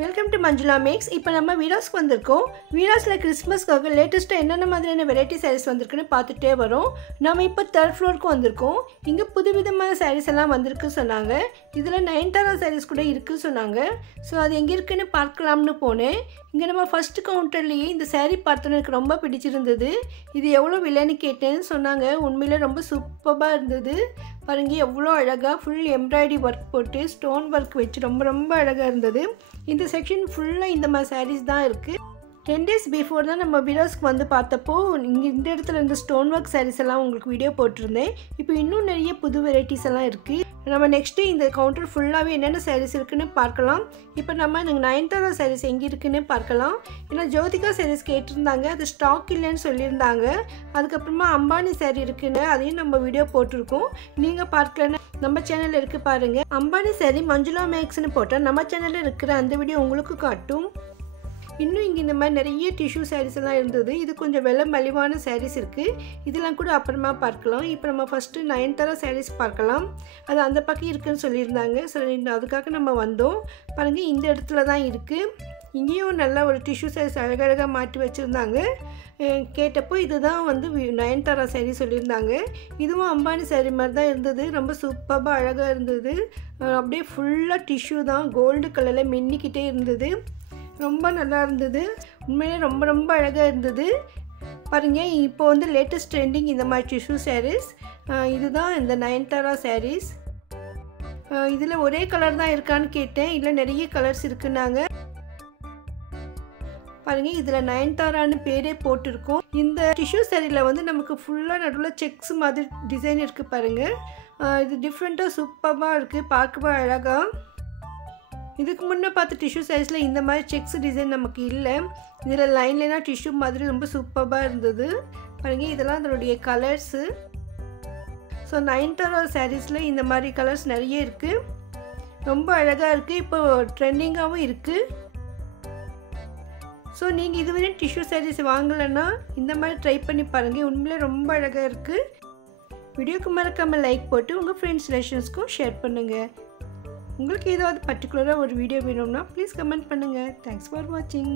Welcome to Manjula maths. இப்போ நம்ம வீராஸ்க்கு வந்திருக்கோம். வீராஸில் கிறிஸ்மஸ்க்காக லேட்டஸ்ட்டாக என்னென்ன மாதிரியான வெரைட்டி சாரீஸ் வந்திருக்குன்னு பார்த்துட்டே வரோம். நம்ம இப்போ 3rd ஃப்ளோருக்கு வந்திருக்கோம். இங்கே புதுவிதமான சாரீஸ் எல்லாம் வந்திருக்கு சொன்னாங்க. இதில் நயன்தாரா சாரீஸ் கூட இருக்குன்னு சொன்னாங்க. ஸோ அது எங்கே இருக்குன்னு பார்க்கலாம்னு போனேன். இங்கே நம்ம ஃபஸ்ட்டு கவுண்டர்லேயே இந்த சாரீ பார்த்தோன்னு எனக்கு ரொம்ப பிடிச்சிருந்தது. இது எவ்வளோ விலைன்னு கேட்டேன்னு சொன்னாங்க. உண்மையில் ரொம்ப சூப்பராக இருந்தது. பாருங்க எவ்வளோ அழகாக ஃபுல் எம்ப்ராய்டரி ஒர்க் போட்டு ஸ்டோன் ஒர்க் வச்சு ரொம்ப அழகாக இருந்தது. இந்த செக்ஷன் ஃபுல்லாக இந்த மாதிரி சாரீஸ் தான் இருக்குது. 10 days பிஃபோர் தான் நம்ம வீராஸ்க்கு வந்து பார்த்தப்போ இங்கே இந்த இடத்துல இந்த ஸ்டோன் ஒர்க் சாரீஸ் எல்லாம் உங்களுக்கு வீடியோ போட்டிருந்தேன். இப்போ இன்னும் நிறைய புது வெரைட்டிஸ் எல்லாம் இருக்குது. நம்ம நெக்ஸ்ட்டு இந்த கவுண்டர் ஃபுல்லாகவே என்னென்ன சாரீஸ் இருக்குன்னு பார்க்கலாம். இப்போ நம்ம நயன்தாரா சாரீஸ் எங்கே இருக்குன்னு பார்க்கலாம். ஏன்னா ஜோதிகா சாரீஸ் கேட்டிருந்தாங்க, அது ஸ்டாக் இல்லைன்னு சொல்லியிருந்தாங்க. அதுக்கப்புறமா அம்பானி சாரீ இருக்குன்னு அதையும் நம்ம வீடியோ போட்டிருக்கோம். நீங்கள் பார்க்கலன்னு நம்ம சேனலில் இருக்குது பாருங்கள். அம்பானி சாரீ மஞ்சுளா மேக்ஸ்னு போட்டால் நம்ம சேனலில் இருக்கிற அந்த வீடியோ உங்களுக்கு காட்டும். இன்னும் இங்கே இந்த மாதிரி நிறைய டிஷ்யூ சாரீஸ் எல்லாம் இருந்தது. இது கொஞ்சம் விலை மலிவான சாரீஸ் இருக்குது. இதெல்லாம் கூட அப்புறமா பார்க்கலாம். இப்போ நம்ம ஃபஸ்ட்டு நயன்தாரா சாரீஸ் பார்க்கலாம். அது அந்த பக்கம் இருக்குதுன்னு சொல்லியிருந்தாங்க. சரி, அதுக்காக நம்ம வந்தோம். பாருங்கள் இந்த இடத்துல தான் இருக்குது. இங்கேயும் நல்லா ஒரு டிஷ்யூ சாரீஸ் அழகழகாக மாட்டி வச்சுருந்தாங்க. கேட்டப்போ இதுதான் வந்து நயன்தாரா சாரீ சொல்லியிருந்தாங்க. இதுவும் அம்பானி சாரீ மாதிரி தான் இருந்தது. ரொம்ப சூப்பராக அழகாக இருந்தது. அப்படியே ஃபுல்லாக டிஷ்யூ தான், கோல்டு கலரில் மின்னிக்கிட்டே இருந்தது. ரொம்ப நல்லா இருந்தது. உண்மையிலே ரொம்ப அழகாக இருந்தது. பாருங்கள், இப்போ வந்து லேட்டஸ்ட் ட்ரெண்டிங் இந்த மாதிரி டிஷ்யூ சாரீஸ். இதுதான் இந்த நயன்தாரா சாரீஸ். இதில் ஒரே கலர் தான் இருக்கான்னு கேட்டேன். இல்லை நிறைய கலர்ஸ் இருக்குன்னாங்க. பாருங்கள், இதில் நயன்தாரான்னு பேரே போட்டிருக்கோம். இந்த டிஷ்யூ சாரியில் வந்து நமக்கு ஃபுல்லாக நடுவில் செக்ஸ் மாதிரி டிசைன் இருக்குது பாருங்கள். இது டிஃப்ரெண்ட்டாக சூப்பராக இருக்குது, பார்க்கவே அழகாக. இதுக்கு முன்னே பார்த்த டிஷ்யூ சாரீஸில் இந்த மாதிரி செக்ஸ் டிசைன் நமக்கு இல்லை. இதில் லைன்லாம் டிஷ்யூ மாதிரி ரொம்ப சூப்பராக இருந்தது. பாருங்கள், இதெல்லாம் அதனுடைய கலர்ஸு. ஸோ நயன்தாரா சாரீஸில் இந்த மாதிரி கலர்ஸ் நிறைய இருக்குது. ரொம்ப அழகாக இருக்குது. இப்போ ட்ரெண்டிங்காகவும் இருக்குது. ஸோ நீங்கள் இதுவரை டிஷ்யூ சாரீஸ் வாங்கலைன்னா இந்த மாதிரி ட்ரை பண்ணி பாருங்கள். உண்மையிலே ரொம்ப அழகாக இருக்குது. வீடியோக்கு மறக்காமல் லைக் போட்டு உங்கள் ஃப்ரெண்ட்ஸ் ரிலேஷன்ஸ்க்கும் ஷேர் பண்ணுங்கள். உங்களுக்கு ஏதாவது பர்டிகுலராக ஒரு வீடியோ வேணும்னா ப்ளீஸ் கமெண்ட் பண்ணுங்கள். தேங்க்ஸ் ஃபார் வாட்சிங்.